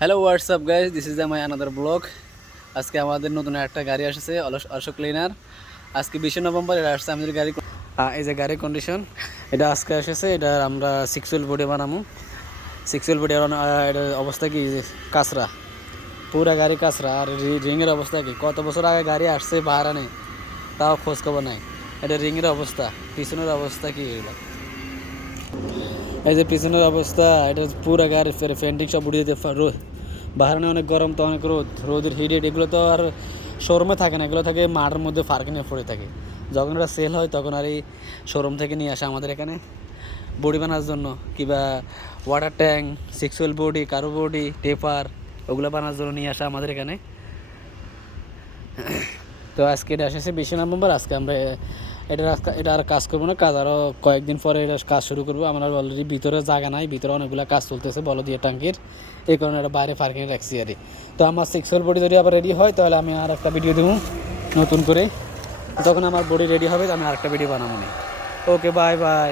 Hello WhatsApp guys, this is my another blog. আজকে আমাদের নতুন একটা গাড়ি আসছে, অশোক ক্লিনার। আজকে 20 নভেম্বর এটা আসছে আমাদের গাড়ি। এই যে গাড়ির কন্ডিশন, এটা আজকে এসেছে। এটা আমরা 6 হুইল বডি বানাবো। 6 হুইল বডি এটার অবস্থা কি যে কাঁচরা, পুরা গাড়ি কাঁচরা। আর রিংয়ের অবস্থা কি, কত বছর আগে গাড়ি আসছে ভাড়া নেই, তাও খোঁজখবর নাই। এটা রিংয়ের অবস্থা, পিছনের অবস্থা কি এগুলো, এই যে পিছনের অবস্থা। এটা পুরা গাড়ি পেন্টিং সব উড়িয়ে দিতে। বাহারানে অনেক গরম, তো অনেক রোদের হিট, এগুলো তো আর শোরুমে থাকে না, এগুলো থাকে মাঠের মধ্যে পার্কিংয়ে পড়ে থাকে। যখন এটা সেল হয় তখন আর এই শোরুম থেকে নিয়ে আসে আমাদের এখানে বডি বানার জন্য, কিংবা ওয়াটার ট্যাঙ্ক, 6 হুইল বডি, কারো বডি, টেপার, ওগুলো বানার জন্য নিয়ে আসে আমাদের এখানে। তো আজকে এটা এসেছে 20 নভেম্বর। আজকে আমরা এটা আর কাজ করবো না, কাজ আরও কয়েকদিন পরে এটা কাজ শুরু করবো। আমরা অলরেডি ভিতরে জায়গা নাই, ভিতরে অনেকগুলো কাজ চলতেছে বলো দিয়ে ট্যাঙ্কির, এই কারণে এটা বাইরে পার্কিংয়ে রাখছি আর। তো আমার 6 হুইল বডি যদি আবার রেডি হয় তাহলে আমি আর একটা ভিডিও দেবো নতুন করে। তখন আমার বডি রেডি হবে, আমি আরেকটা ভিডিও বানাবো। ওকে, বাই বাই।